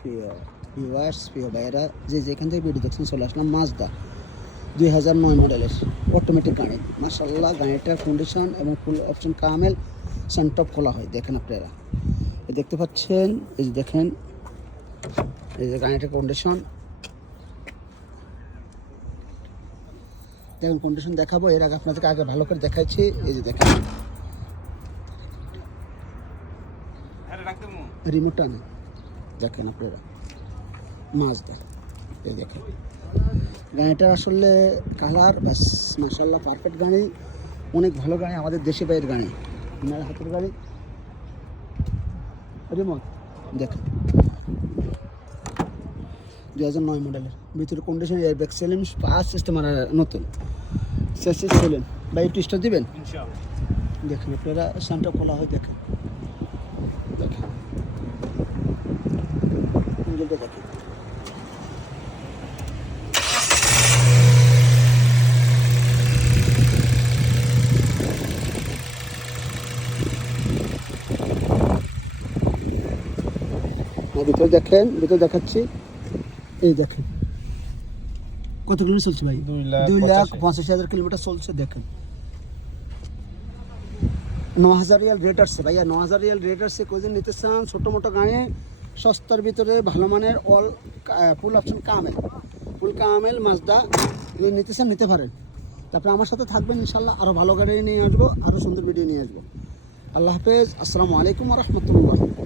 প্রিয় ভিউয়ার্স, প্রিয় ভাইয়েরা, যে যেখান থেকে ভিডিও দেখছেন চলে আসলাম মাজদা 2009 মডেলের অটোমেটিক গাড়ি। মাশাআল্লাহ, গাড়িটার কন্ডিশন এবং ফুল অপশন কামেল, সানটপ খোলা হয়। দেখেন আপনারা, দেখতে পাচ্ছেন, এই যে দেখেন, এই যে গাড়িটার কন্ডিশন দেখুন। কন্ডিশন দেখাবো, এর আগে আপনাদেরকে আগে ভালো করে দেখাচ্ছি। এই যে দেখেন, রিমোটটা নেই, দেখেন আপনারা মাজদা। এই দেখেন গাড়িটা আসলে কালার বাস মাশাআল্লাহ পারফেক্ট গাড়ি, অনেক ভালো গাড়ি, আমাদের দেশি বাইরের গাড়ি, ওনার হাতের গাড়ি। রিমোট দেখেন 2009 মডেলের, ভিতরে কন্ডিশন, এয়ারব্যাগ সেলিং, পাঁচ সিস্টেম আর নতুন সেসিস সেলিং। ভাই একটু স্টার্ট দিবেন, দেখেন আপনারা, সানটা খোলা হয়। দেখেন দেখেন ইঞ্জিনটা দেখেন। ভিতরে দেখেন, ভিতরে দেখাচ্ছি। এই দেখেন কত কিলোমিটার চলছে ভাই, 2,85,000 কিলোমিটার চলছে। দেখেন 9,000 রিয়াল রেট আসছে ভাইয়া, 9,000 রিয়াল রেট আসছে। কোজন নিতে চান ছোটো মোটো গাড়ি সস্তার ভিতরে ভালো মানের অল ফুল অপশন কামেল, ফুল কামেল মাজদা যদি নিতে চান নিতে পারেন। তারপরে আমার সাথে থাকবেন ইনশাল্লাহ, আরও ভালো গাড়ি নিয়ে আসবো, আরও সুন্দর ভিডিও নিয়ে আসবো। আল্লাহ হাফেজ, আসসালামু আলাইকুম ওয়া রাহমাতুল্লাহ।